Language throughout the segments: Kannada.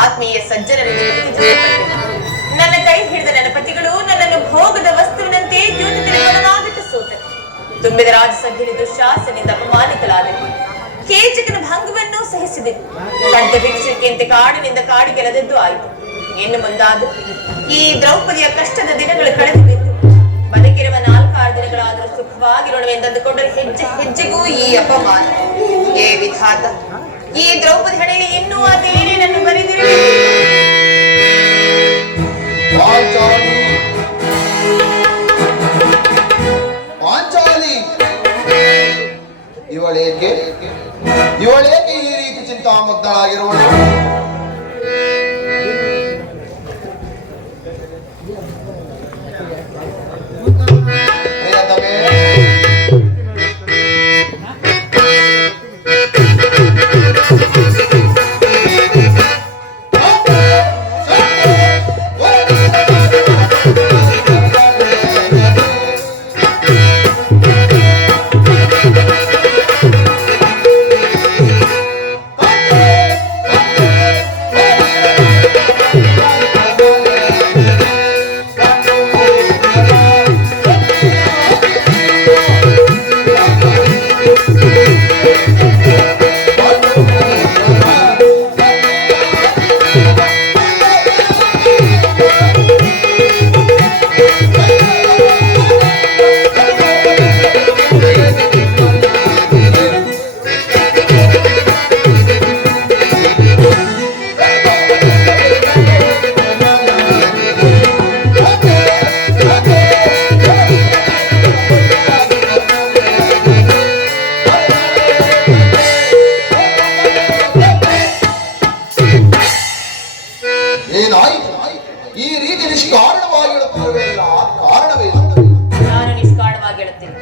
ಆತ್ಮೀಯ ಸಜ್ಜನರಿಂದ ನನ್ನ ಕೈ ಹಿಡಿದ ನನ್ನ ಪತಿಗಳು ನನ್ನನ್ನು ಭೋಗದ ವಸ್ತುವಿನಂತೆ ದ್ಯೂತದಲ್ಲಿ ಬಲವಾಗಿಟ್ಟು ಸೋತರು. ತುಂಬಿದ ರಾಜಸಭೆಯಲ್ಲಿ ದುಶಾಸನಿಂದ ಅಪಮಾನಿತಲಾದರು. ಕೇಚಕನ ಭಂಗವನ್ನು ಸಹಿಸಿದೆನು. ಕಂಠ ಭಿಕ್ಷುಕಿಯಂತೆ ಕಾಡಿನಿಂದ ಕಾಡಿಗೆಲದದ್ದು ಆಯಿತು. ಇನ್ನು ಮುಂದಾದರೂ ಈ ದ್ರೌಪದಿಯ ಕಷ್ಟದ ದಿನಗಳು ಕಳೆದು ಬಿದ್ದು ಬದುಕಿರುವ 4-6 ದಿನಗಳಾದರೂ ಸುಖವಾಗಿರೋಣವೆಂದುಕೊಂಡರೆ ಹೆಜ್ಜೆ ಹೆಜ್ಜೆಗೂ ಈ ಅಪಮಾನ. ಏ ವಿಧಾತ, ಈ ದ್ರೌಪದಿ ಹಣೆಯಲ್ಲಿ ಇನ್ನೂ ಅದೇನೇನನ್ನು ಬರೆದಿರಲಿ. ಪಾಂಚಾಲಿ, ಇವಳೇಕೆ ಈ ರೀತಿ ಚಿಂತಾಮಗ್ನಳಾಗಿರುವಳು? ಈ ರೀತಿ ನಿಷ್ಕಾರಣವಾಗಿರುತ್ತವೆಲ್ಲ ಕಾರಣವೇ? ನಾನು ನಿಷ್ಕಾರಣವಾಗಿ ಹೇಳುತ್ತೇನೆ.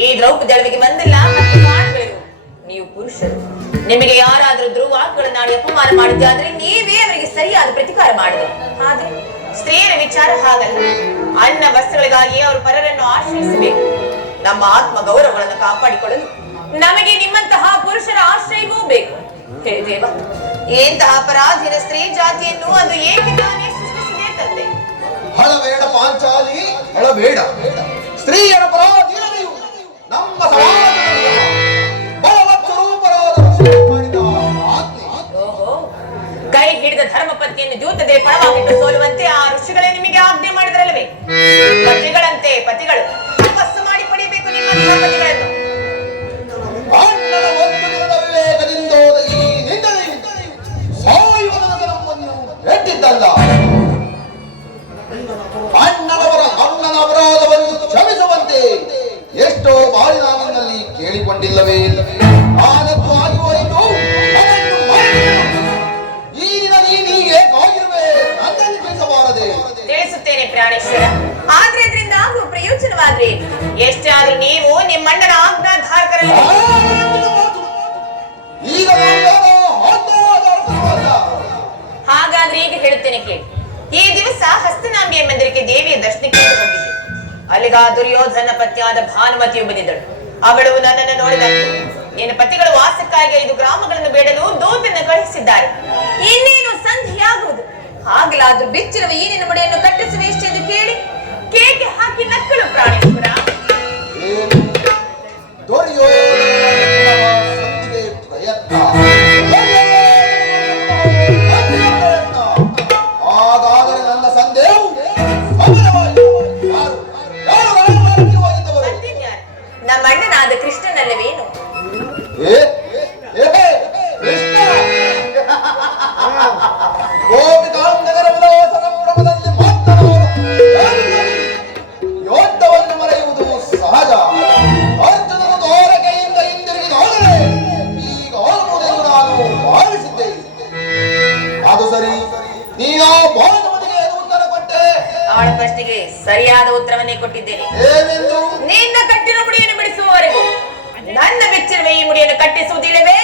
ಈ ದ್ರೌಪದಿ ಅಳವಿಗೆ ಬಂದಿಲ್ಲ ಮತ್ತು ಕಾರಣಗಳಿರು. ನೀವು ಪುರುಷರು, ನಿಮಗೆ ಯಾರಾದರೂ ಧ್ರುವಾಕ್ಗಳನ್ನಾಡಿ ಅಪಮಾನ ಮಾಡಿದ್ದಾದ್ರೆ ನೀವೇ ಅವರಿಗೆ ಸರಿಯಾದ ಪ್ರತಿಕಾರ ಮಾಡಿದೆ. ಆದ್ರೆ ಸ್ತ್ರೀಯರ ವಿಚಾರ ಹಾಗಲ್ಲ. ಅನ್ನ ವಸ್ತ್ರಗಳಿಗಾಗಿ ಅವರು ಪರರನ್ನು ಆಶ್ರಯಿಸಬೇಕು. ನಮ್ಮ ಆತ್ಮ ಗೌರವಗಳನ್ನು ಕಾಪಾಡಿಕೊಳ್ಳಲು ನಮಗೆ ನಿಮ್ಮಂತಹ ಪುರುಷರ ಆಶ್ರಯವೂ ಬೇಕು. ಹೇ ದೇವ, ಎಂತಹ ಅಪರಾಧಿನ ಸ್ತ್ರೀ ಜಾತಿಯನ್ನು ಅದು ಏಕೆ ತಾನೇ ಸೃಷ್ಟಿಸಿದೆ ತಂದೆ? ಹಳಬೇಡ ಪಾಂಚಾಲಿ, ಹಳಬೇಡ. ಸ್ತ್ರೀಯರ ಪರಾಧೀನತೆಯು ನಮ್ಮ ಸಮಾಜದಲ್ಲಿ ಕೈ ಹಿಡಿದ ಧರ್ಮಪತ್ನಿಯನ್ನು ದ್ಯೂತದಲ್ಲಿ ಪಣವಾಗಿಟ್ಟು ಸೋಲುವಂತೆ ಆ ಋಷಿಗಳೇ ನಿಮಗೆ ಆಜ್ಞೆ ಮಾಡಿದರಲ್ಲವೇ? ಪತಿಗಳಂತೆ ಪತಿಗಳು ತಪಸ್ಸು ಮಾಡಿ ಪಡೆಯಬೇಕು ನಿಮ್ಮ ಪತಿಗಳನ್ನು. ಅಣ್ಣನ ಒಂದು ದಿನದ ವಿವೇಕದಿಂದ ಈ ನಿಂದನೆಯಿಂದ ಸಾಯುವ ತನಕ ನಮ್ಮನ್ನು ಎಟ್ಟಿದ್ದಲ್ಲ. ಅಣ್ಣನವರ ಅಪರಾಧವನ್ನು ಕ್ಷಮಿಸುವಂತೆ ಎಷ್ಟೋ ಬಾರಿ ನಾನಿನಲ್ಲಿ ಕೇಳಿಕೊಂಡಿಲ್ಲವೇ? ಆದದ್ದು ಆಗಿ ಹೋಯಿತು. ಈ ದಿನ ನೀನೀಗೆ ಕಾಗಿರುವೆ, ನನ್ನಲ್ಲಿ ತಿಳಿಸಬಾರದೆ. ತಿಳಿಸುತ್ತೇನೆ ಪ್ರಾಣೇಶ್ವರ, ಆದ್ರೆ ಇದರಿಂದ ಆಗುವ ಪ್ರಯೋಜನವಾದ್ರೆ ಎಷ್ಟೇ ಆದ್ರೂ ನೀವು ನಿಮ್ಮಣ್ಣನ ಆಜ್ಞಾಧಾರಕರಲ್ಲ. ಈಗ ಹಾಗಾದ್ರೆ ಈಗ ಹೇಳುತ್ತೇನೆ ಕೇಳಿ. ಈ ದಿವಸ ಹಸ್ತನಾಂಬಿಯ ಮಂದಿರಕ್ಕೆ ದೇವಿಯ ದರ್ಶನಕ್ಕೆ ಹೋಗಿದ್ದೆ. ಅಲ್ಲಿಗ ದುರ್ಯೋಧನ ಪತ್ನಿಯಾದ ಭಾನುಮತಿಯು ಬಂದಿದ್ದಳು. ಅವಳು ನನ್ನನ್ನು ನೋಡಿದಳು. ನಿನ್ನ ಪತಿಗಳು ವಾಸಕ್ಕಾಗಿ 5 ಗ್ರಾಮಗಳನ್ನು ಬೇಡಲು ದೂತನ್ನು ಕಳುಹಿಸಿದ್ದಾರೆ. ಇನ್ನೇನು ಸಂಧಿಯಾಗುವುದು. ಆಗಲಾದ್ರೂ ಬಿಚ್ಚಿರುವ ಈ ನಿನ್ನ ಮುಡಿಯನ್ನು ಕಟ್ಟಿಸುವ ಎಷ್ಟೆಂದು ಕೇಳಿ ಕೇಕೆ ಹಾಕಿ ನಕ್ಕಳು ಪ್ರಾಣೇಶ್ವರ. ಹಾಗಾದರೆ ನನ್ನ ಸಂದೇಹವು ನಮ್ಮ ಅಣ್ಣನಾದ ಕೃಷ್ಣನಲ್ಲವೇನು? ಯೋಧವನ್ನು ಮರೆಯುವುದು ಸಹಜ. ಅರ್ಜುನನ ದ್ವಾರಕೆಯಿಂದ ಹಿಂದಿರುಗಿದಾಗಲೇ ಈಗ ಆಗುವುದೆಂದು ನಾನು ಭಾವಿಸಿದ್ದೆ. ಅದು ಸರಿ, ನೀನು ಭಾರತವತಿಗೆ ಉತ್ತರ ಕೊಟ್ಟೆ. ಅವಳ ಪ್ರಶ್ನೆಗೆ ಸರಿಯಾದ ಉತ್ತರವನ್ನೇ ಕೊಟ್ಟಿದ್ದೇನೆ. ಏನೆಂದು? ನಿನ್ನ ಕಟ್ಟಿನ ಮುಡಿಯನ್ನು ಬಿಡಿಸುವವರೆಗೂ ನನ್ನ ಬೆಚ್ಚಿರುವ ಈ ಮುಡಿಯನ್ನು ಕಟ್ಟಿಸುವುದಿಲ್ಲವೇ?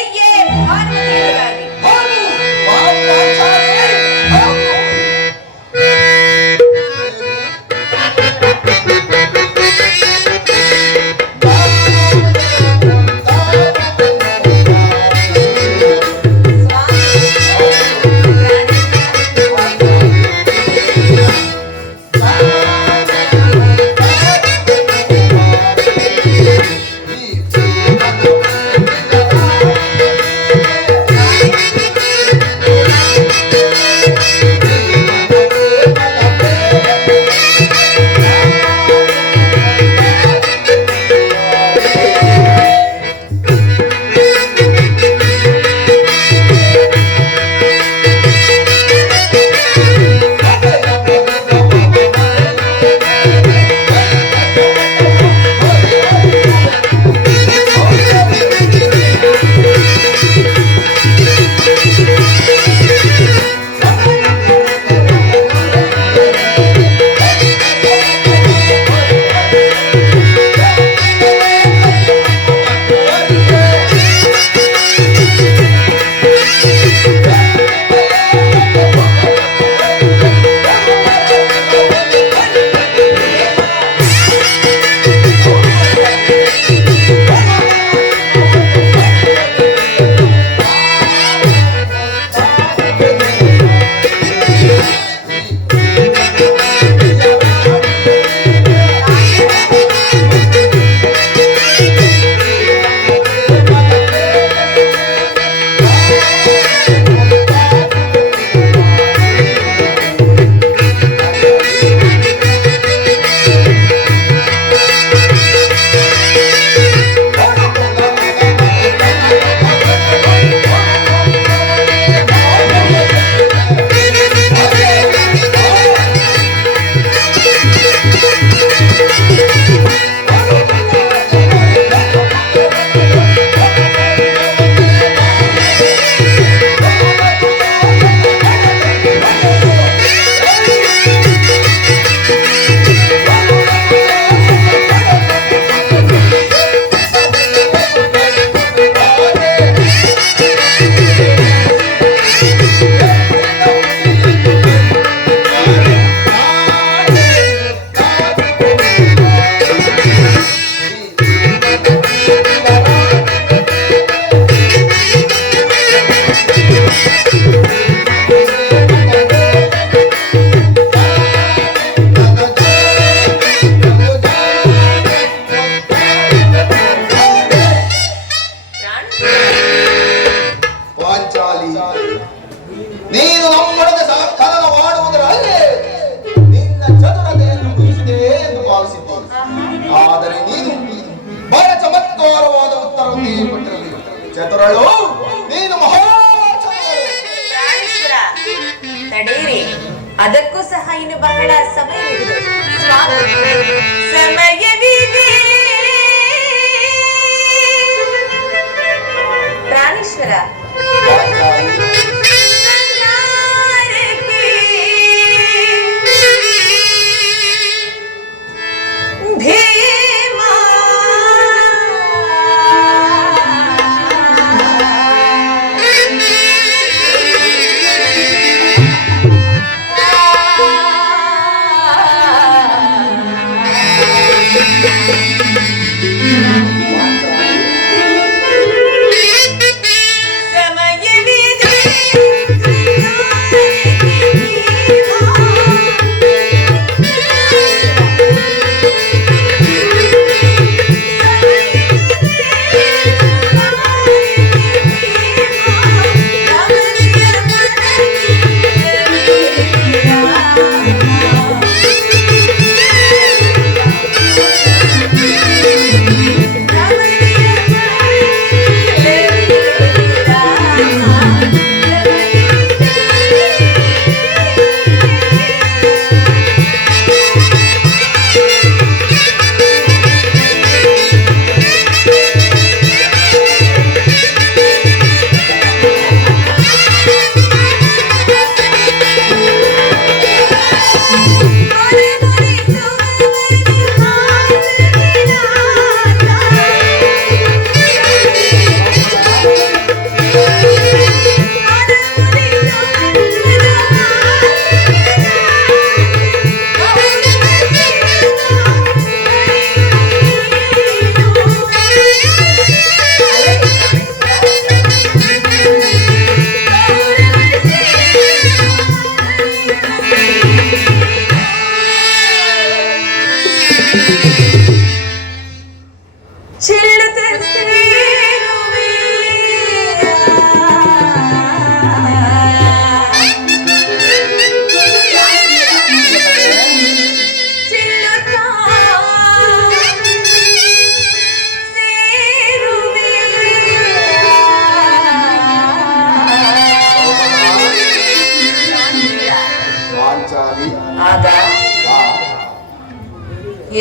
ಪಾಂಚಾಲಿ, ನೀನು ನಮ್ಮೊಡನೆ ಕಲನವಾಡುವುದರಲ್ಲಿ ನಿನ್ನ ಚತುರತೆಯನ್ನು ಮುಗಿಸಿದೆ ಎಂದು ಭಾವಿಸಿದ್ದೇನೆ. ಆದರೆ ನೀನು ಬಹಳ ಚಮತ್ಕಾರವಾದ ಉತ್ತರವನ್ನೇ ಕೊಟ್ಟಿರಲಿ. ಚತುರಳು ನೀನು ಪ್ರಾಣೇಶ್ವರ, ತಡೀರಿ, ಅದಕ್ಕೂ ಸಹ ಇನ್ನು ಬಹಳ ಸಮಯವಿದೆ. ಸಮಯವಿದೆ ಪ್ರಾಣೇಶ್ವರ.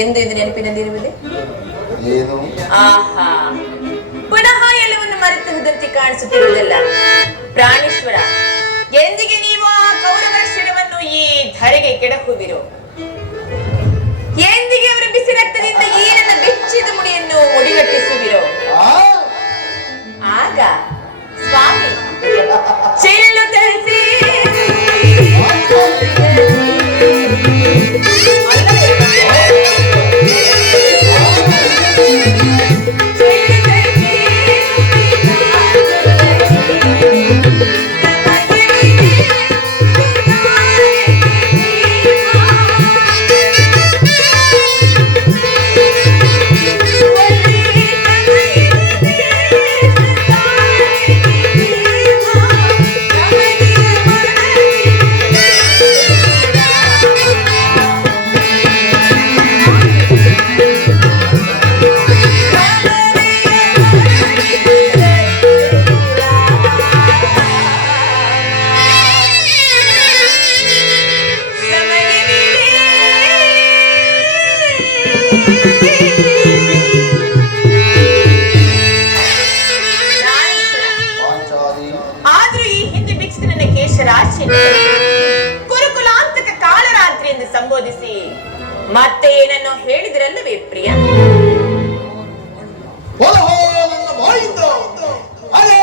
ಎಂದು ಇದು ನೆನಪಿನಲ್ಲಿರುವುದೇ? ಏನು? ಆಹಾ, ಪುನಃ ಎಲ್ಲವನ್ನು ಮರೆತು ಹೋದಂತೆ ಕಾಣಿಸುತ್ತಿರುವುದಲ್ಲ ಪ್ರಾಣೇಶ್ವರ. ಎಂದಿಗೆ ನೀವು ಆ ಕೌರವರ ಶಿರವನ್ನು ಈ ಧರೆಗೆ ಕೆಡಹುವಿರೋ? ಎಂದಿಗೆ ಅವರ ಬಿಸಿ ರಕ್ತದಿಂದ ಈ ನನ್ನ ಬೆಚ್ಚಿದ ಮುಡಿಯನ್ನು ಮುಡಿಗಟ್ಟಿಸುವಿರೋ? ಆಗ ಸ್ವಾಮಿ ಚೆಲ್ಲು ತರಿಸಿ ಕುರುಕುಲಾಂತಕ ಕಾಳರಾತ್ರಿ ಎಂದು ಸಂಬೋಧಿಸಿ ಮತ್ತೆ ಏನನ್ನು ಹೇಳಿದ್ರಲ್ಲವೇ ಪ್ರಿಯ? ನನ್ನ ಬಾಯಿಂದ ಅದೇ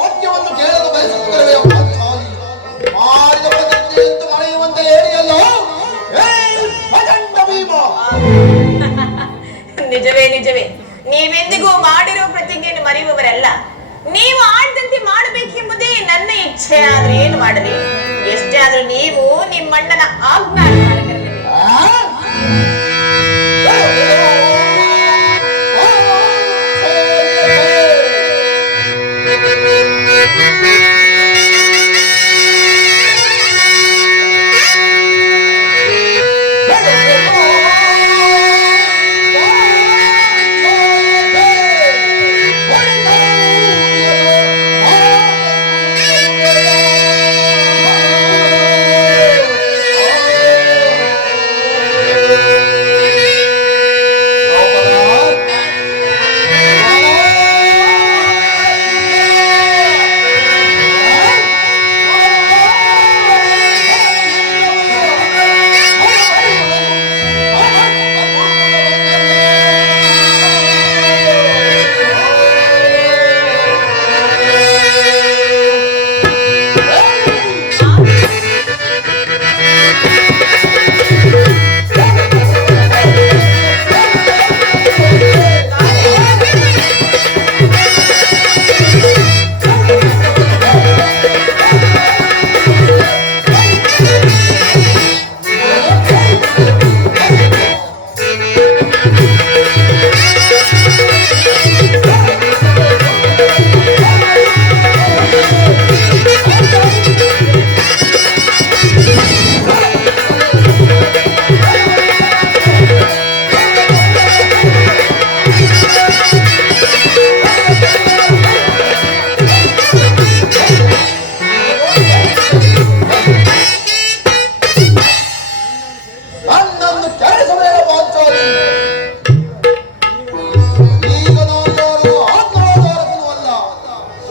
ವಾಕ್ಯವನ್ನು ಕೇಳಲು ಬಯಸುತ್ತಿರವೇ? ಮಾಡಿದ ಪ್ರತಿಜ್ಞೆಯಂತೆ ಮರೆಯುವಂತೆ ಹೇಳಿಯಲ್ಲ. ನಿಜವೇ ನಿಜವೇ, ನೀವೆಂದಿಗೂ ಮಾಡಿರುವ ಪ್ರತಿಜ್ಞೆಯನ್ನು ಮರೆಯುವವರಲ್ಲ. ನೀವು ಆಡ್ದಂತೆ ಮಾಡಬೇಕೆಂಬುದೇ ನನ್ನ ಇಚ್ಛೆ. ಆದ್ರೆ ಏನು ಮಾಡಲಿ? ಎಷ್ಟೇ ಆದ್ರೂ ನೀವು ನಿಮ್ಮಣ್ಣನ ಆಜ್ಞಾ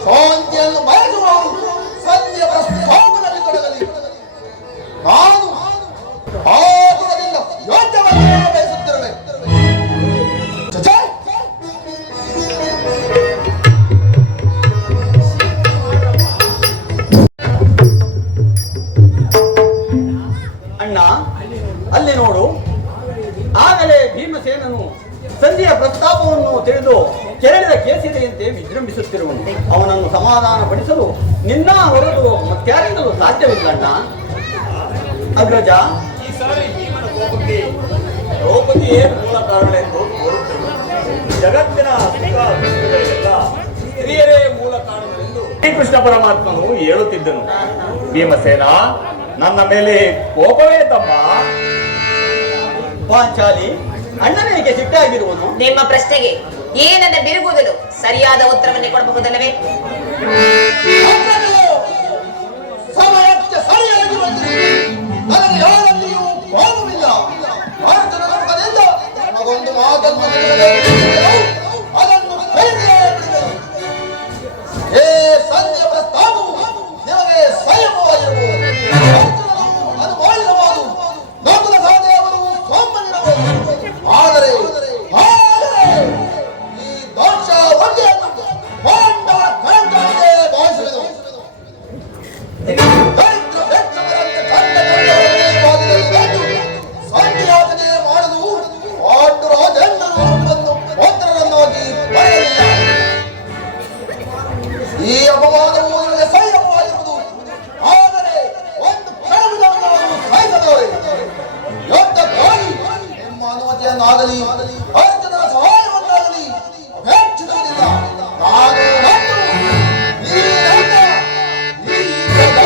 ಶಾಂತಿಯನ್ನು ಬಯಸುವವರು ಸತ್ಯ ಪ್ರಸ್ತಾಪದಲ್ಲಿ ತೊಡಗಲಿ. ನಾನು ಆತುರದಿಂದ ಯೋಗ್ಯವಾಗಿ ಬಯಸುತ್ತಿರುವೆ. ಚಚಾ, ಅಣ್ಣ, ಅಲ್ಲಿ ನೋಡು. ಆಗಲೇ ಭೀಮಸೇನನು ಸಂಧಿಯ ಪ್ರಸ್ತಾಪವನ್ನು ತಿಳಿದು ಕೆರಳಿದ ಕೇಸರಿಯಂತೆ ವಿಜೃಂಭಿಸುತ್ತಿರುವನು. ಅವನನ್ನು ಸಮಾಧಾನಪಡಿಸಲು ನಿನ್ನ ಹೊರತು ಮತ್ಯಾರಿಂದಲೂ ಸಾಧ್ಯವಿಲ್ಲಣ್ಣ. ಅಗ್ರಜ, ಈ ಸಾರಿ ಭೀಮನ ಕೋಪಕ್ಕೆ ದ್ರೌಪದಿಯೇ ಮೂಲ ಕಾರಣ ಎಂದು ತೋರುತ್ತದೆ. ಜಗತ್ತಿನ ಸುಖ ದುಃಖಗಳಿಗೆಲ್ಲ ಸ್ತ್ರೀಯರೇ ಮೂಲ ಕಾರಣವೆಂದು ಶ್ರೀಕೃಷ್ಣ ಪರಮಾತ್ಮನು ಹೇಳುತ್ತಿದ್ದನು. ಭೀಮಸೇನ, ನನ್ನ ಮೇಲೆ ಕೋಪವೇ ತಮ್ಮ? ಪಾಂಚಾಲಿ, ಅಣ್ಣನಿಗೆ ಸಿಟ್ಟಾಗಿರುವನು. ನಿಮ್ಮ ಪ್ರಶ್ನೆಗೆ ಏನನ್ನ ಬಿರುಗುವುದಲು ಸರಿಯಾದ ಉತ್ತರವನ್ನೇ ಕೊಡಬಹುದಲ್ಲವೇ? ಸಮಯಕ್ಕೆ ಸರಿಯಾಗಿ ಬಂದಿರಿ. ನನಗೆ ಯಾರಲ್ಲಿಯೂ ಕೋಪವಿಲ್ಲ. ಅರ್ಜುನನ ಮುಖದಿಂದ ಮಗೊಂದು ಮಾತನ್ನು ಹೇಳಬೇಕು. ಅದನ್ನು ಕೈಗೆ ಬಿಡಬೇಕು. ಏ ಸಂಧ್ಯ ಪ್ರಸ್ತಾಪವು ನಿಮಗೆ ಸ್ವಯಂವಾಗಿರಬಹುದು. ಅರ್ಜುನನು ಅದು ಮಾಡಿರಬಹುದು. ನಕುಲ ಸಹದೇವರು ಸೋಮನಿರಬಹುದು. ಆದರೆ ಈ ದೋಷ ಒಂದೆಯನ್ನು ಪಾಂಡವರ ಕಳಂಕಕ್ಕೆ ಭಾವಿಸುವುದು. ಸಂಧ್ಯಾಪನೆ ಮಾಡಲು ಪಾಂಡುರಾಜೇಂದ್ರರು ಒಂದು ಪೋತ್ರರನ್ನಾಗಿ ಬರೆಯಲಿಲ್ಲ. ಈ ಅಪವಾದವು ನಿಮಗೆ ಸಹ್ಯವಾಗಿರುವುದು. ಆದರೆ ಒಂದು ಕ್ಷಣವಿಲ್ಲವನ್ನು ಸಹಿಸದವರೇ, ಯೋಗ್ಯಕ್ಕಾಗಿ ನಿಮ್ಮ ಅನುಮತಿಯನ್ನಾಗಲಿ ಅರ್ಜುನನ ಸಹಾಯವನ್ನಾಗಲಿ ಅಪೇಕ್ಷಿಸುವುದಿಲ್ಲ. ನಾನು ಮತ್ತು ಈ ನನ್ನ ಈ ಜಗ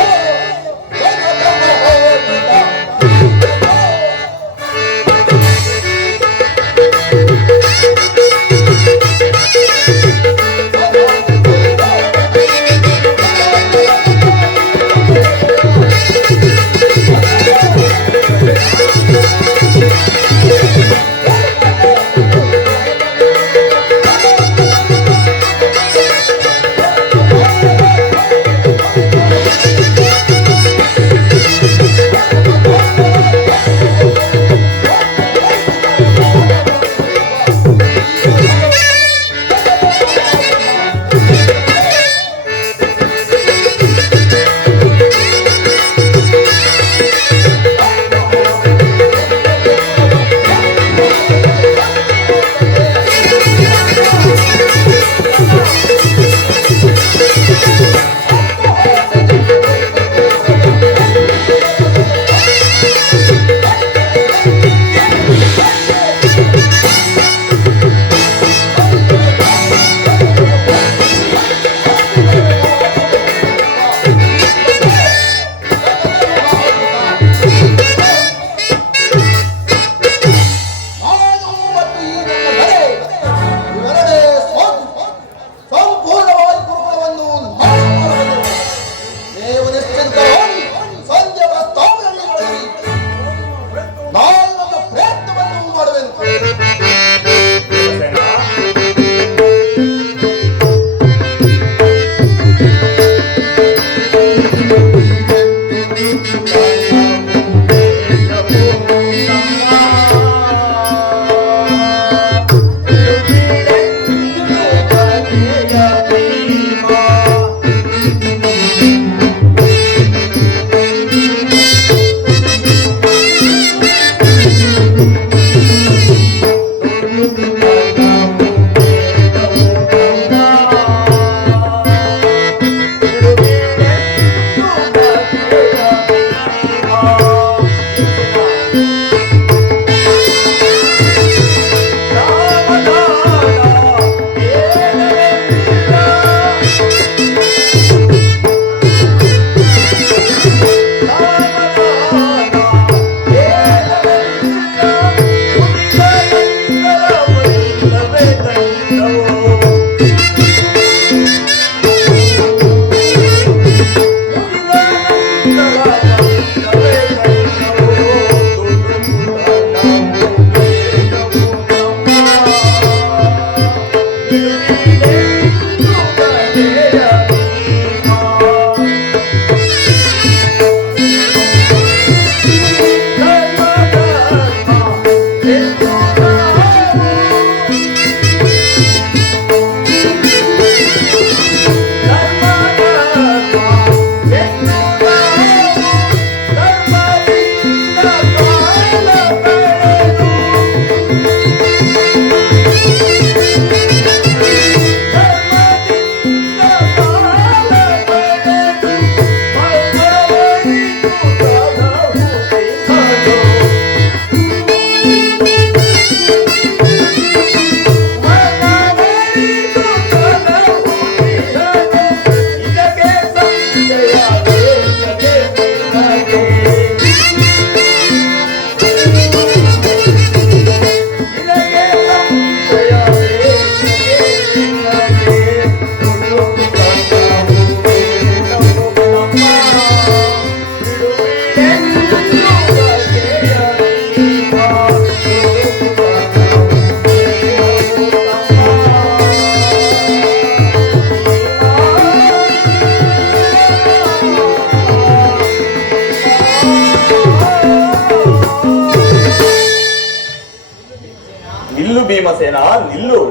ಭೀಮಸೇನ, ನಿಲ್ಲು.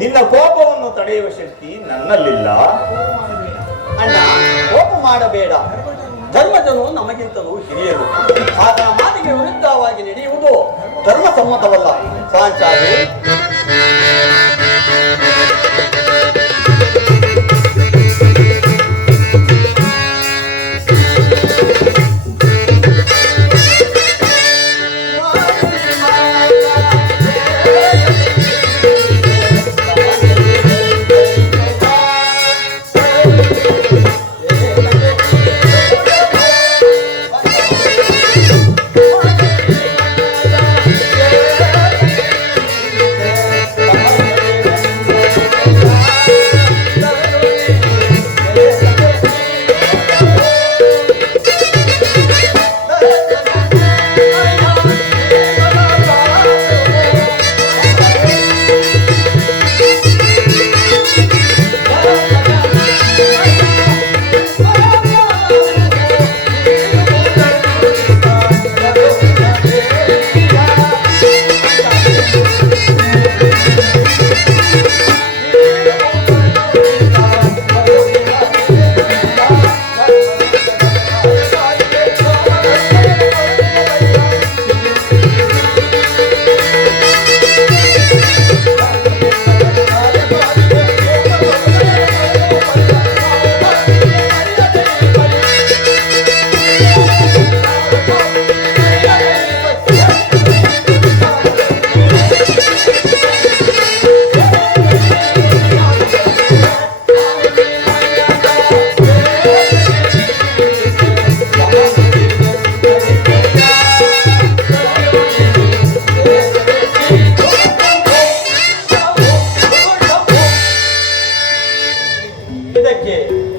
ನಿನ್ನ ಕೋಪವನ್ನು ತಡೆಯುವ ಶಕ್ತಿ ನನ್ನಲ್ಲಿಲ್ಲ. ಅಣ್ಣ, ಕೋಪ ಮಾಡಬೇಡ. ಧರ್ಮಜನು ನಮಗಿಂತಲೂ ಹಿರಿಯರು. ಆತನ ಮಾತಿಗೆ ವಿರುದ್ಧವಾಗಿ ನಡೆಯುವುದು ಧರ್ಮ ಸಮ್ಮತವಲ್ಲ. ಪಾಂಚಾಲಿ,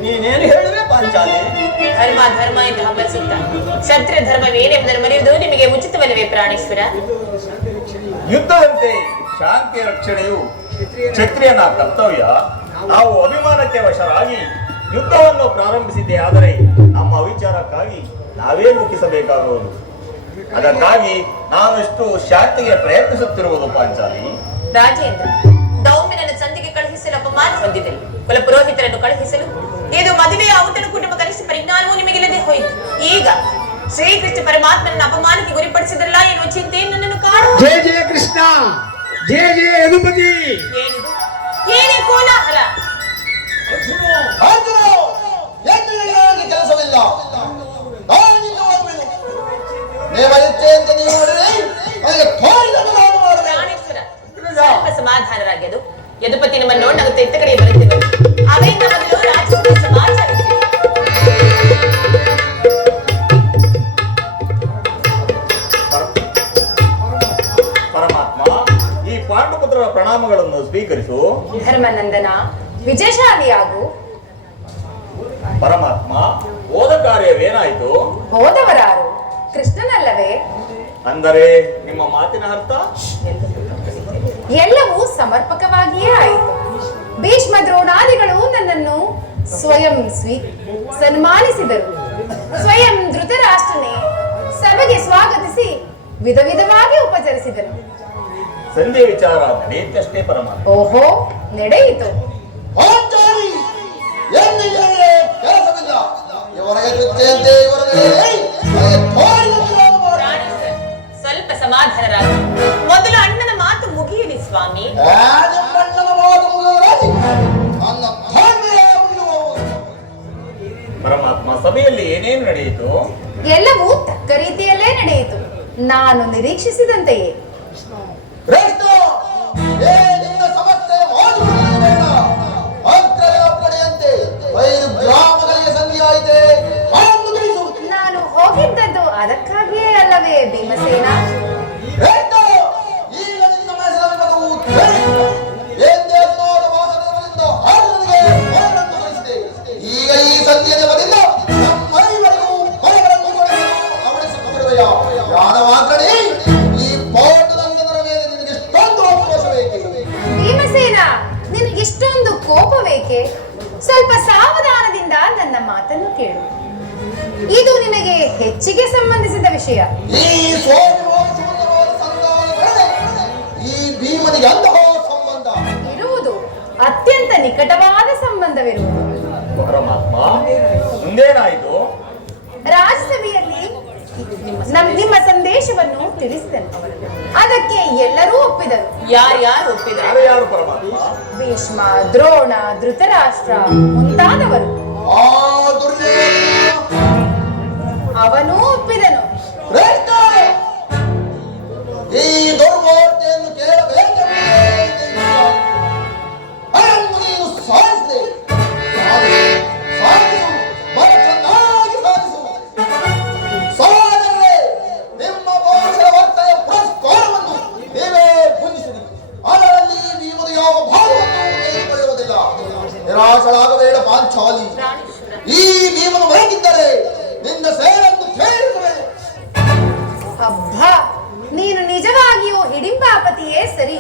ನೀನೇನು ಹೇಳುವೆ ಪಾಂಚಾಲಿ? ಧರ್ಮ ಧರ್ಮ ಎಂದು ಹಬ್ಬಸುತ್ತ ಕ್ಷತ್ರಿಯ ಧರ್ಮವೇನೆಂಬುದನ್ನು ಮರೆಯುವುದು ನಿಮಗೆ ಉಚಿತವಲ್ಲವೇ ಪ್ರಾಣೇಶ್ವರ? ಯುದ್ಧದಂತೆ ಶಾಂತಿ ರಕ್ಷಣೆಯು ಕ್ಷತ್ರಿಯನ ಕರ್ತವ್ಯ. ನಾವು ಅಭಿಮಾನಕ್ಕೆ ವಶರಾಗಿ ಯುದ್ಧವನ್ನು ಪ್ರಾರಂಭಿಸಿದ್ದೇ ಆದರೆ ನಮ್ಮ ವಿಚಾರಕ್ಕಾಗಿ ನಾವೇ ದುಃಖಿಸಬೇಕಾಗುವುದು. ಅದಕ್ಕಾಗಿ ನಾನು ಇಷ್ಟು ಶಾಂತಿಗೆ ಪ್ರಯತ್ನಿಸುತ್ತಿರುವುದು ಪಾಂಚಾಲಿ. ರಾಜೇಂದ್ರ, ದೌಮ್ಯನನ್ನು ಸಂಧಿಗೆ ಕಳುಹಿಸಲು ಅಪಮಾನ ಹೊಂದಿದ್ದರು. ಕುಲಪುರೋಹಿತರನ್ನು ಕಳುಹಿಸಲು ಇದು ಮದುವೆಯ ಔತಣ ಕುಟುಂಬ ಕನಿಷ್ಠ ಪರಿಜ್ಞಾನವೂ ನಿಮಗಿಲ್ಲದೆ ಹೋಯಿತು. ಈಗ ಶ್ರೀಕೃಷ್ಣ ಪರಮಾತ್ಮನನ್ನು ಅಪಮಾನಕ್ಕೆ ಗುರಿಪಡಿಸಿದ್ರಲ್ಲ ಎನ್ನುವ ಚಿಂತೆ ನನ್ನನ್ನು ಕಾಡು. ಜಯ ಜಯ ಕೃಷ್ಣ, ಜಯ ಜಯ ಯದುಪತಿ. ಏನಿದು? ಏನೇ ಕೋಲಾಹಲ? ಕೆಲಸವಿಲ್ಲ. ಅಂತ ನೀವು ಪ್ರಾಣೇಶ್ವರ, ಸ್ವಲ್ಪ ಸಮಾಧಾನರಾಗ್ಯದು. ಯದುಪತಿ ನಮ್ಮನ್ನು ನೋಡಾಗುತ್ತೆ ಇತ್ತ ಕಡೆ ಬರುತ್ತೇವೆ. ಅವರಿಂದ ಮೊದಲು ರಾಜಕೀಯ ಸಮಾಚಾರ. ಪರಮಾತ್ಮ, ಈ ಪಾಂಡುಪುತ್ರರ ಪ್ರಣಾಮಗಳನ್ನು ಸ್ವೀಕರಿಸು. ಧರ್ಮನಂದನ, ವಿಜಯಶಾಲಿಯಾಗು. ಪರಮಾತ್ಮ, ಹೋದ ಕಾರ್ಯವೇನಾಯಿತು? ಹೋದವರಾರು? ಕೃಷ್ಣನಲ್ಲವೇ? ಅಂದರೆ ನಿಮ್ಮ ಮಾತಿನ ಅರ್ಥ? ಎಲ್ಲವೂ ಸಮರ್ಪಕವಾಗಿಯೇ ಆಯಿತು. ಭೀಷ್ಮ ದ್ರೋಣಾದಿಗಳು ನನ್ನನ್ನು ಸ್ವಯಂ ಸನ್ಮಾನಿಸಿದರು. ಸ್ವಯಂ ಧೃತರಾಷ್ಟ್ರನೇ ಸಭೆಗೆ ಸ್ವಾಗತಿಸಿ ವಿಧ ವಿಧವಾಗಿ ಉಪಚರಿಸಿದರು. ಸಂಜೆ ವಿಚಾರ ನಡೆಯುತ್ತಷ್ಟೇ ಪರಮಾತ್ಮ. ಓಹೋ, ನಡೆಯಿತು. ಕೆಲಸವಿಲ್ಲ. ಇವರಿಗೆ ತೃಪ್ತಿಯಂತೆ ಸ್ವಲ್ಪ ಸಮಾಧಾನರಾಗ. ಮೊದಲು ಅಣ್ಣನ ಮಾತು ಮುಗಿಯಲಿ ಸ್ವಾಮಿ. ಪರಮಾತ್ಮ, ಸಭೆಯಲ್ಲಿ ಏನೇನು ನಡೆಯಿತು? ಎಲ್ಲವೂ ತಕ್ಕ ರೀತಿಯಲ್ಲೇ ನಡೆಯಿತು, ನಾನು ನಿರೀಕ್ಷಿಸಿದಂತೆಯೇ. ನಾನು ಹೋಗಿದ್ದದ್ದು ಅದಕ್ಕಾಗಿಯೇ ಅಲ್ಲವೇ ಭೀಮಸೇನ? ಈಗ ಈ ಸಂಧಿಯ ಭೀಮಸೇನ, ನಿನಗೆ ಇಷ್ಟೊಂದು ಕೋಪವೇಕೆ? ಸ್ವಲ್ಪ ಸಾವಧಾನದಿಂದ ನನ್ನ ಮಾತನ್ನು ಕೇಳು. ಇದು ನಿನಗೆ ಹೆಚ್ಚಿಗೆ ಸಂಬಂಧಿಸಿದ ವಿಷಯ. ಈ ಭೀಮನಿಗೆ ಅಂತಹ ಸಂಬಂಧ ಇರುವುದು ಅತ್ಯಂತ ನಿಕಟವಾದ ಸಂಬಂಧವಿರುವುದು. ಪರಮಾತ್ಮ ಮುಂದೇನಾಯಿತು? ರಾಜಸಭೆಯಲ್ಲಿ ನಿಮ್ಮ ಸಂದೇಶವನ್ನು ತಿಳಿಸಿದನು. ಅದಕ್ಕೆ ಎಲ್ಲರೂ ಒಪ್ಪಿದರು. ಯಾರ್ಯಾರು ಒಪ್ಪಿದರು? ಯಾರು ಪರಮಾತ್ಮ? ಭೀಷ್ಮ, ದ್ರೋಣ, ಧೃತರಾಷ್ಟ್ರ ಮುಂತಾದವರು. ಆ ದುರ್ಯೋಧನ ಅವನೂ ಒಪ್ಪಿದನು. ಶ್ರೇಷ್ಠ! ಈ ದುರ್ವಾರ್ತೆಯನ್ನು ಕೇಳಬೇಕೆಂಬುದೇ ಅದನ್ನು ನೀನು ಸಾಧಿಸಿದೆ. ಸಾಧಿಸು, ಬಹಳ ಚೆನ್ನಾಗಿ ಸಾಧಿಸು. ಸಾಧನೆ ನಿಮ್ಮ ಪೌರುಷದ ವರ್ತನೆಯ ಪುರಸ್ಕಾರವನ್ನು ನೀವೇ ಹೊಂದಿಸಿರಿ. ಅದರಲ್ಲಿ ಭೀಮನು ಯಾವ ಭಾಗವನ್ನು ತೆಗೆದುಕೊಳ್ಳುವುದಿಲ್ಲ. ನಿರಾಶರಾಗಬೇಡ ಪಾಂಚಾಲಿ. ಈ ಭೀಮನು ಮರೆಗಿದ್ದರೆ ನಿನ್ನ ಸೇರನ್ನು ಕೇಳಿರುವೆ. ಅಬ್ಬಾ, ನೀನು ನಿಜವಾಗಿಯೂ ಹಿಡಿಂಬಾಪತಿಯೇ ಸರಿ.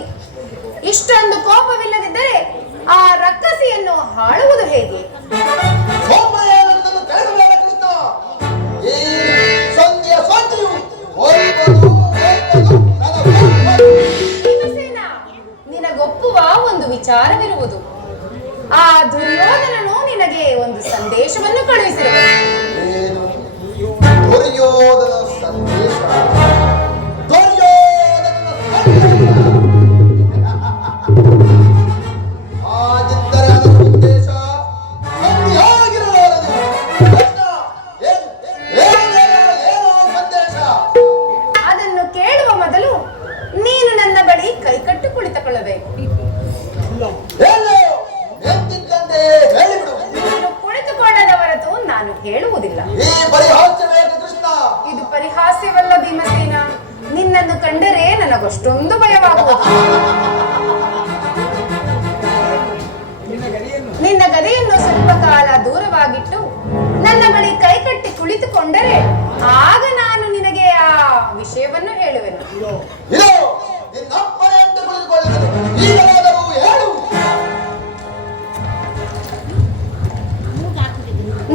ಇಷ್ಟೊಂದು ಕೋಪವಿಲ್ಲದಿದ್ದರೆ ಆ ರಕ್ಕಸಿಯನ್ನು ಹಾಳುವುದು ಹೇಗೆ? ಸೋಮಯ್ಯನನ್ನು ಕೆಳಗಡೆ ಕೃಷ್ಣ. ಈ ಸಂಧಿಯ ಸಂಧಿಯು ಒಪ್ಪದು ಭೀಮಸೇನ, ನಿನಗೊಪ್ಪುವ ಒಂದು ವಿಚಾರವಿರುವುದು. ಆ ದುರ್ಯೋಧನನು ನಿನಗೆ ಒಂದು ಸಂದೇಶವನ್ನು ಕಳುಹಿಸಿರುವನು. ಏನು? ದುರ್ಯೋಧನ ಸಂದೇಶ? ದುರ್ಯೋಧನ ಸಂದೇಶ? ಆಗಿದ್ದರೆ ಅದರ ಉದ್ದೇಶ ಸಂಧಿಯಾಗಿರಲಾರದು. ಕೃಷ್ಣ, ಏನು ಸಂದೇಶ? ಅದನ್ನು ಕೇಳುವ ಮೊದಲು ನೀನು ನನ್ನ ಬಳಿ ಕೈಕಟ್ಟು ಕುಳಿತುಕೊಳ್ಳಬೇಕು. ಎಲ್ಲೋ ಎಂದಿದ್ದಂತೆ ಹೇಳಿಬಿಡು. ನೀನು ಕುಳಿತುಕೊಳ್ಳದ ಹೊರತು ನಾನು ಹೇಳುವುದಿಲ್ಲ. ಈ ಪರಿಹಾಸ್ಯ ಬೇಕು ಕೃಷ್ಣ. ಇದು ಪರಿಹಾಸ್ಯವಲ್ಲ ಭೀಮಸೇನ. ನಿನ್ನನ್ನು ಕಂಡರೆ ನನಗಷ್ಟೊಂದು ಭಯವಾಗುವುದು. ನಿನ್ನ ಗದೆಯನ್ನು ಸ್ವಲ್ಪ ಕಾಲ ದೂರವಾಗಿಟ್ಟು ನನ್ನ ಬಳಿ ಕೈಕಟ್ಟಿ ಕುಳಿತುಕೊಂಡರೆ ಆಗ ನಾನು ನಿನಗೆ ಆ ವಿಷಯವನ್ನು ಹೇಳುವೆನು. ಇದು ನಿನ್ನಪ್ಪನೇ ಅಂತ ಕುಳಿತುಕೊಳ್ಳುವುದು. ಈಗಲಾದರೂ ಹೇಳು.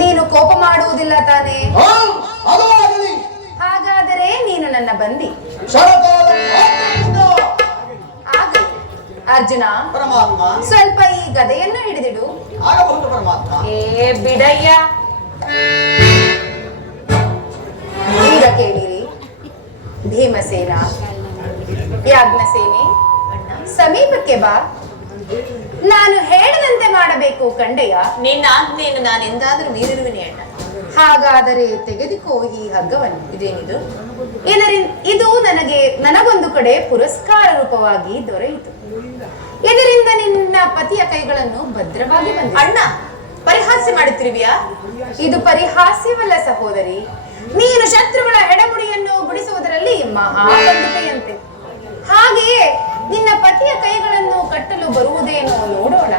ನೀನು ಕೋಪ ಮಾಡುವುದಿಲ್ಲ ತಾನೇ? ಅದು ಆಗಲಿ. ಹಾಗಾದರೆ ನೀನು ನನ್ನ ಬಂದಿ. ಶರಕಾಲ ಕೃಷ್ಣ. ಆಗಲಿ. ಅರ್ಜುನ, ಪರಮಾತ್ಮ ಸ್ವಲ್ಪ ಈ ಗದೆಯನ್ನು ಹಿಡಿದಿಡು. ಆಗಬಹುದು ಪರಮಾತ್ಮ. ಏ ಬಿಡಯ್ಯ. ಈಗ ಕೇಳಿರಿ. ಭೀಮಸೇನ, ಯಾಜ್ಞಸೇನೆ, ಸಮೀಪಕ್ಕೆ ಬಾ. ನಾನು ಹೇಳಿದಂತೆ ಮಾಡಬೇಕು ಕಂಡೆಯ. ನಿನ್ನ ಆಜ್ಞೆಯನ್ನು ನಾನೆಂದಾದರೂ ಮೀರಿರುವೆನೆ ಅಣ್ಣ. ಹಾಗಾದರೆ ತೆಗೆದುಕೋ ಈ ಹಗ್ಗವನ್ನು. ಇದೇನಿದು? ಇದು ನನಗೊಂದು ಕಡೆ ಪುರಸ್ಕಾರ ರೂಪವಾಗಿ ದೊರೆಯಿತು. ಇದರಿಂದ ನಿನ್ನ ಪತಿಯ ಕೈಗಳನ್ನು ಭದ್ರವಾಗಿ ಬಂದಿದೆ. ಅಣ್ಣ, ಪರಿಹಾಸ್ಯ ಮಾಡುತ್ತಿರುವಿಯಾ? ಇದು ಪರಿಹಾಸ್ಯವಲ್ಲ ಸಹೋದರಿ. ನೀನು ಶತ್ರುಗಳ ಹೆಡಮುಡಿಯನ್ನು ಗುಡಿಸುವುದರಲ್ಲಿ ಮಹಾಪಂಡಿತೆಯಂತೆ. ಹಾಗೆಯೇ ನಿನ್ನ ಪತಿಯ ಕೈಗಳನ್ನು ಕಟ್ಟಲು ಬರುವುದೇನೋ ನೋಡೋಣ.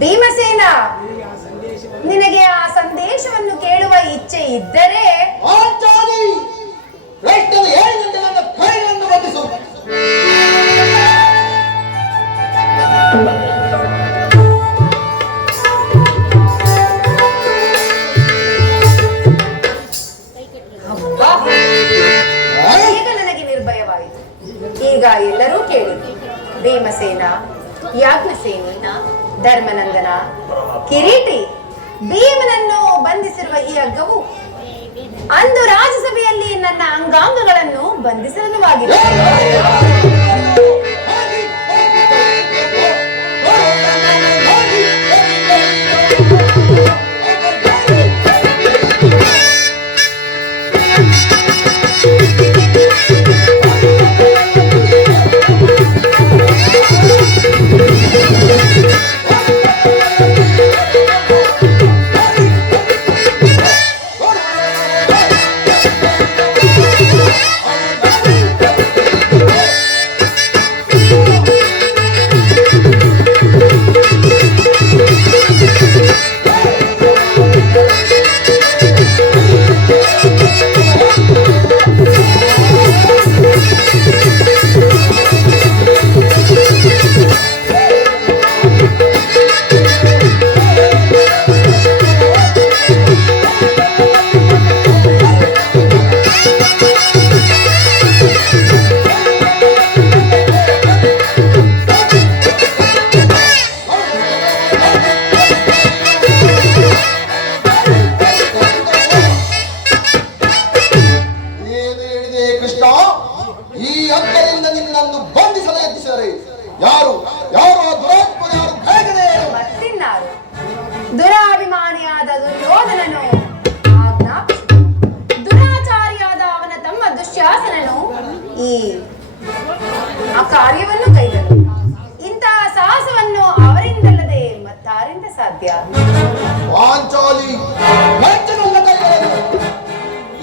ಭೀಮಸೇನ, ನಿನಗೆ ಆ ಸಂದೇಶವನ್ನು ಕೇಳುವ ಇಚ್ಛೆ ಇದ್ದರೆ ಪಾಂಚಾಲಿ, ಕೃಷ್ಣನ 7 ಗಂಟೆ ನನ್ನ ಕೈಗಳನ್ನು ಬಂಧಿಸು. ಅಬ್ಬಾ, ಈಗ ನನಗೆ ನಿರ್ಭಯವಾಯಿತು. ಈಗ ಎಲ್ಲರೂ ಕೇಳಿ. ಭೀಮಸೇನ, ಯಾಜ್ಞಸೇನ, ಧರ್ಮನಂದನ, ಕಿರೀಟಿ, ಭೀಮನನ್ನು ಬಂಧಿಸಿರುವ ಈ ಹಗ್ಗವು ಅಂದು ರಾಜಸಭೆಯಲ್ಲಿ ನನ್ನ ಅಂಗಾಂಗಗಳನ್ನು ಬಂಧಿಸಲುವಾಗಿದೆ. ದುರಾಭಿಮಾನಿಯಾದ ದುರ್ಯೋಧನನು ಆಜ್ಞಾಪಿಸಿದನು. ದುರಾಚಾರಿಯಾದ ಅವನ ತಮ್ಮ ದುಶ್ಯಾಸನನು ಆ ಕಾರ್ಯವನ್ನು ಕೈದನು. ಇಂತಹ ಸಾಹಸವನ್ನು ಅವರಿಂದಲ್ಲದೆ ಮತ್ತಾರಿಂದ ಸಾಧ್ಯ? ಪಾಂಚಾಲಿ ಮೆಚ್ಚುಗಲ್ಲ ಕೈಗಳನ್ನು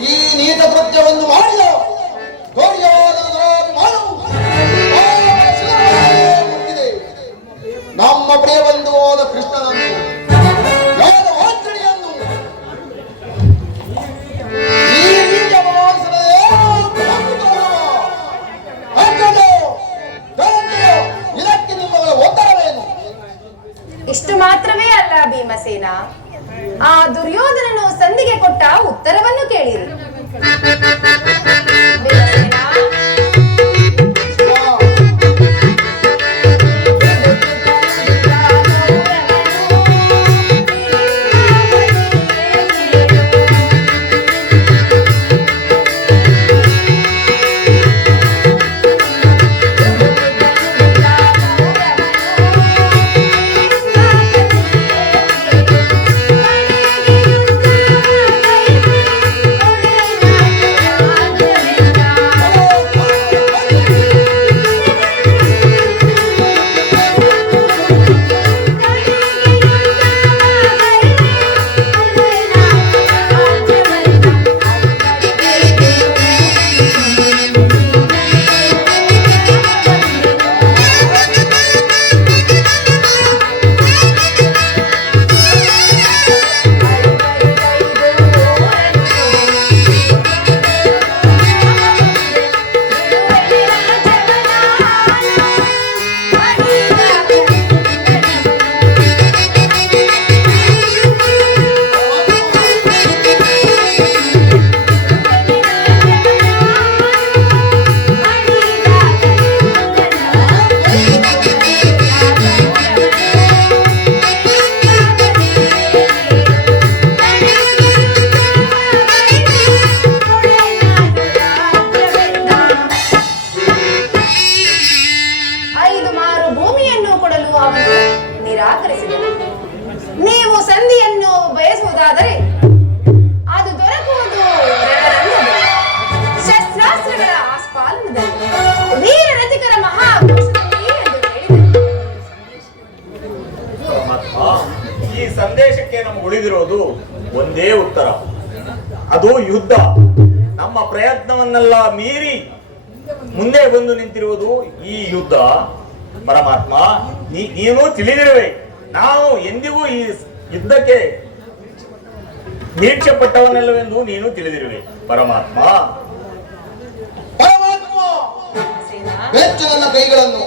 ಈ ನೀತ ಕೃತ್ಯವನ್ನು ಮಾಡಿದ ಮುಟ್ಟಿದೆ. ನಮ್ಮ ಪ್ರಿಯ ಬಂಧುವಾದ ಕೃಷ್ಣನನ್ನು ಯಾದವಾಂತಣಿಯನ್ನು ಈ ರೀತಿಯ ಇದಕ್ಕೆ ನಿಮ್ಮಗಳ ಒತ್ತಡವೇನು? ಇಷ್ಟು ಮಾತ್ರವೇ ಅಲ್ಲ ಭೀಮಸೇನ, ಆ ದುರ್ಯೋಧನನು ಸಂಧಿಗೆ ಕೊಟ್ಟ ಉತ್ತರವನ್ನು ಕೇಳಿರಿ. ಭೀಮಸೇನ, ನೀವು ಸಂಧಿಯನ್ನು ಬಯಸುವುದಾದರೆ ಅದು ದೊರಕುವುದು ಶಸ್ತ್ರಾಸ್ತ್ರಗಳ ಆಸ್ಪಾಲನದಲ್ಲಿ, ವೀರ ರಥಿಕರ ಮಹಾಘೋಷದಲ್ಲಿ ಎಂದು ಹೇಳಿದರು. ಈ ಸಂದೇಶಕ್ಕೆ ನಮಗೆ ಉಳಿದಿರೋದು ಒಂದೇ ಉತ್ತರ, ಅದು ಯುದ್ಧ. ನಮ್ಮ ಪ್ರಯತ್ನವನ್ನೆಲ್ಲ ಮೀರಿ ಮುಂದೆ ಬಂದು ನಿಂತಿರುವುದು ಈ ಯುದ್ಧ. ಪರಮಾತ್ಮ, ನೀನು ತಿಳಿದಿರುವೆ, ನಾವು ಎಂದಿಗೂ ಈ ಯುದ್ಧಕ್ಕೆ ನಿರೀಕ್ಷೆ ಪಟ್ಟವನೆಲ್ಲವೆಂದು ನೀನು ತಿಳಿದಿರುವೆ. ಪರಮಾತ್ಮ, ಬೆಚ್ಚ ನನ್ನ ಕೈಗಳನ್ನು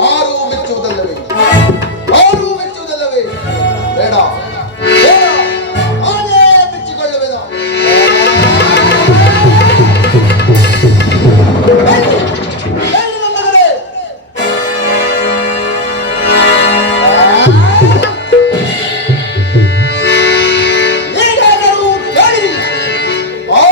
ಯಾರೂ ಮೆಚ್ಚುವುದಲ್ಲವೇ? ಯಾರೂ ಮೆಚ್ಚುವುದಲ್ಲವೇ? ಬೇಡ ಬೇಡ, ನಾನೇ ಮೆಚ್ಚಿಕೊಳ್ಳುವೆನು. ಈಗಾದರೂ ಕೇಳಿ, ಆ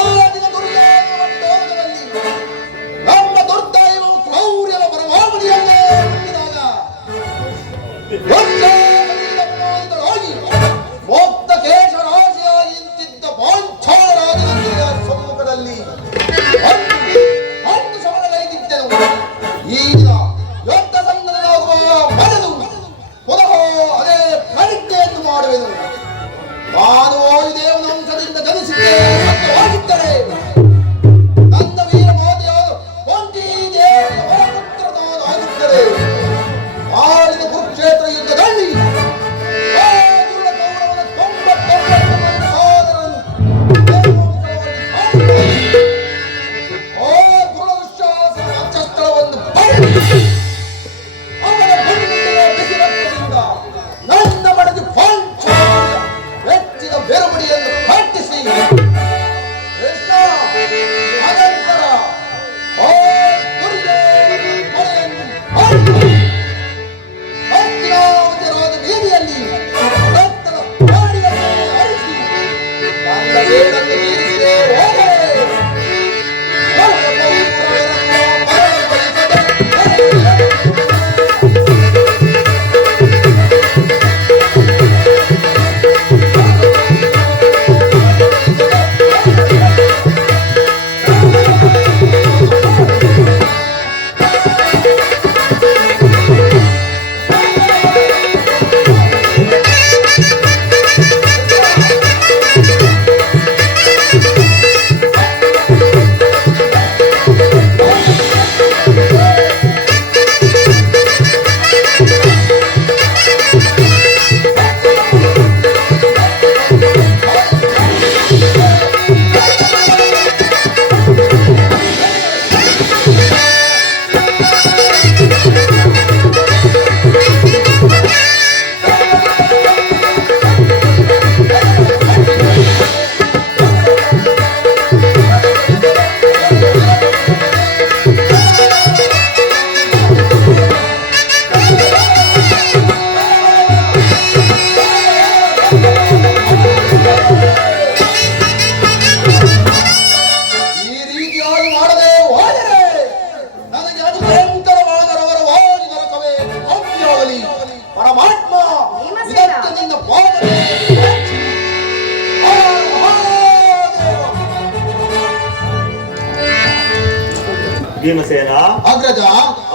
ಭೀಮಸೇನ, ಅಗ್ರಜ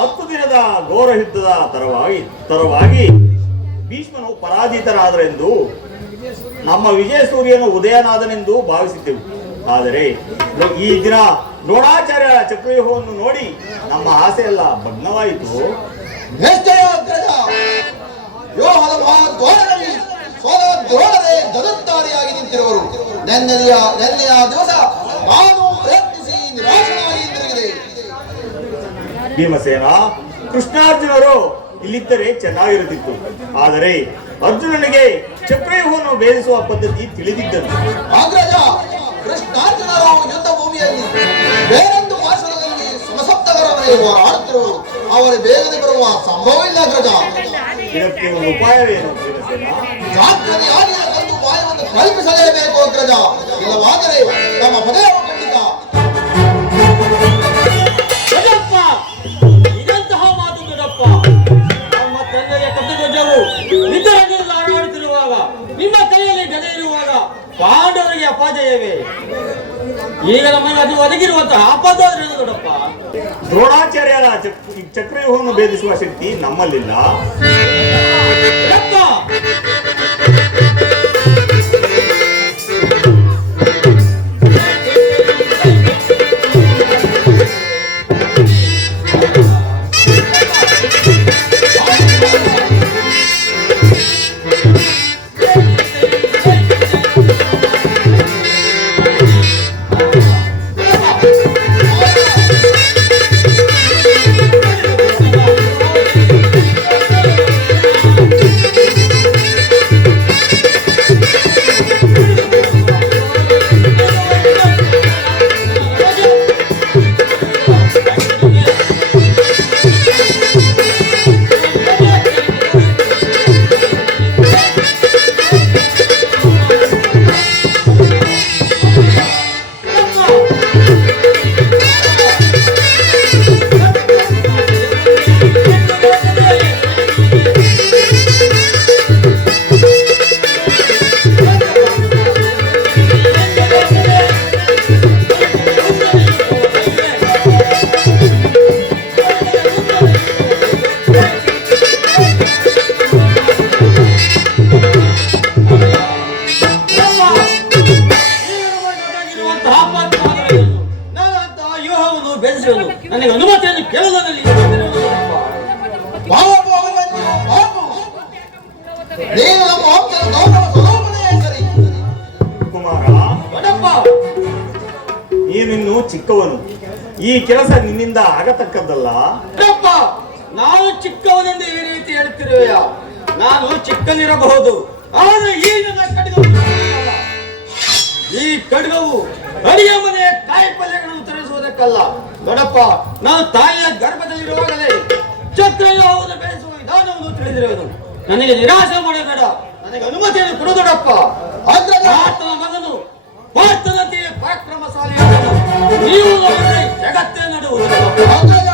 10 ದಿನದ ಘೋರ ಯುದ್ಧದ ತರವಾಗಿ ಭೀಷ್ಮನು ಪರಾಜಿತರಾದರೆಂದು ನಮ್ಮ ವಿಜಯ ಸೂರ್ಯನು ಉದಯನಾದನೆಂದು ಭಾವಿಸಿದ್ದೆವು. ಆದರೆ ಈ ದಿನ ದ್ರೋಣಾಚಾರ್ಯ ಚಕ್ರವ್ಯೂಹವನ್ನು ನೋಡಿ ನಮ್ಮ ಆಸೆ ಎಲ್ಲ ಭಗ್ನವಾಯಿತು. ನಿಶ್ಚಯ ಅಗ್ರಜ, ವ್ಯೂಹದ ಮಹಾದ್ವಾರದಲ್ಲಿ ದ್ರೋಣರೇ ಗದತ್ತಾರಿಯಾಗಿ ನಿಂತಿರುವರು. ನೆನ್ನೆಯ ದಿವಸ ನಾನು ಪ್ರಯತ್ನಿಸಿ ನಿರಾಶನಾಗಿ ತಿರುಗಿದೆ. ಭೀಮಸೇನ, ಕೃಷ್ಣಾರ್ಜುನರು ಇಲ್ಲಿದ್ದರೆ ಚೆನ್ನಾಗಿರುತ್ತಿತ್ತು. ಆದರೆ ಅರ್ಜುನನಿಗೆ ಚಕ್ರವ್ಯೂಹವನ್ನು ಭೇದಿಸುವ ಪದ್ಧತಿ ತಿಳಿದಿದ್ದಂತೆ. ಅಗ್ರಜ, ಕೃಷ್ಣಾರ್ಜುನರು ಯುದ್ಧ ಭೂಮಿಯಲ್ಲಿ ಬೇರೊಂದು ಭಾಷಣದಲ್ಲಿ ಸಮಸಪ್ತಕರವರೇ ಹೋರಾಡುತ್ತಿರುವರು. ಅವರು ಬೇಗನೆ ಬರುವ ಸಂಭವವಿಲ್ಲ ಅಗ್ರಜ. ಇದಕ್ಕೆ ಒಂದು ಉಪಾಯವೇನು ಭೀಮಸೇನ? ಜಾಗ್ರತೆಯಾಗಿ ಒಂದು ಉಪಾಯವನ್ನು ಕಲ್ಪಿಸಲೇಬೇಕು ಅಗ್ರಜ. ಇಲ್ಲವಾದರೆ ನಮ್ಮ ಪದವು ಖಂಡಿತ. ದೊಡ್ಡಪ್ಪ, ಇದಂತಹ ಮಾತು ದೊಡ್ಡಪ್ಪ. ನಮ್ಮ ತಂದೆಯ ಕಥೆಗೊಜ್ಜವು ಯುದ್ಧರಂಗದಲ್ಲಿ ಆಡಾಡುತ್ತಿರುವಾಗ, ನಿಮ್ಮ ಕೈಯಲ್ಲಿ ಗದೆ ಇರುವಾಗ ಪಾಂಡವರಿಗೆ ಅಪಜಯವೇ? ಈಗ ನಮಗೆ ಅದು ಒದಗಿರುವಂತಹ ಅಪಜಯ ದೊಡ್ಡಪ್ಪ. ದ್ರೋಣಾಚಾರ್ಯರ ಚಕ್ರವ್ಯೂಹವನ್ನು ಭೇದಿಸುವ ಶಕ್ತಿ ನಮ್ಮಲ್ಲಿಲ್ಲ. ದೊಡ್ಡಪ್ಪ, ನನಗೆ ಅನುಮತಿಯನ್ನು ಕೇಳದಲ್ಲಿ ನೀನು ನಮ್ಮ ವಂಶದ ಗೌರವ ಸ್ವರೂಪನೇ ಸರಿ. ಕುಮಾರ, ದೊಡ್ಡಪ್ಪ, ನೀನಿನ್ನು ಚಿಕ್ಕವನು. ಈ ಕೆಲಸ ನಿನ್ನಿಂದ ಆಗತಕ್ಕದ್ದಲ್ಲ. ದೊಡ್ಡಪ್ಪ, ನಾನು ಚಿಕ್ಕವನೆಂದು ಈ ರೀತಿ ಹೇಳ್ತಿರುವೆಯ? ನಾನು ಚಿಕ್ಕನಿರಬಹುದು, ಆದರೆ ಈ ನನ್ನ ಖಡ್ಗವು ಚಿಕ್ಕದಲ್ಲ. ಈ ಖಡ್ಗವು ಅಡಿಯ ಮನೆಯ ಕಾಯಿ ಪಲ್ಯಗಳನ್ನು ತರಿಸುವುದಕ್ಕಲ್ಲ. ದೊಡ್ಡಪ್ಪ, ನಾನು ತಾಯಿಯ ಗರ್ಭದಲ್ಲಿರುವಾಗಲೇ ಚಕ್ರವ್ಯೂಹವನ್ನು ಬೇಯಿಸುವ ವಿಧಾನವನ್ನು ತಿಳಿದಿರುವೆನು. ನನಗೆ ನಿರಾಶೆ ಮಾಡಬೇಡ, ನನಗೆ ಅನುಮತಿಯನ್ನು ಕೊಡು ದೊಡ್ಡಪ್ಪ. ಆತನ ಮಗನು ಭಾರತದಂತೆಯೇ ಪರಾಕ್ರಮಶಾಲಿಯಾದನು. ನೀವು ನೋಡಿದರೆ ಜಗತ್ತೇ ನಡುವುದು ದೊಡ್ಡಪ್ಪ. ಅಗ್ರಜ,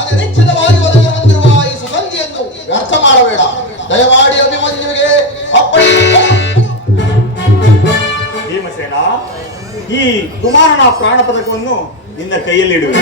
ಅನಿರೀಕ್ಷಿತವಾಗಿ ಒದಗಿ ಬಂದಿರುವ ಈ ಸುಗಂಧಿಯನ್ನು ವ್ಯರ್ಥ ಮಾಡಬೇಡ. ದಯಮಾಡಿ ಅಭಿಮನ್ಯುವಿಗೆ ಅಪ್ಪಣೆ. ಭೀಮಸೇನ, ಈ ಕುಮಾರನ ಪ್ರಾಣ ಪದಕವನ್ನು ನಿನ್ನ ಕೈಯಲ್ಲಿಡುವೆ.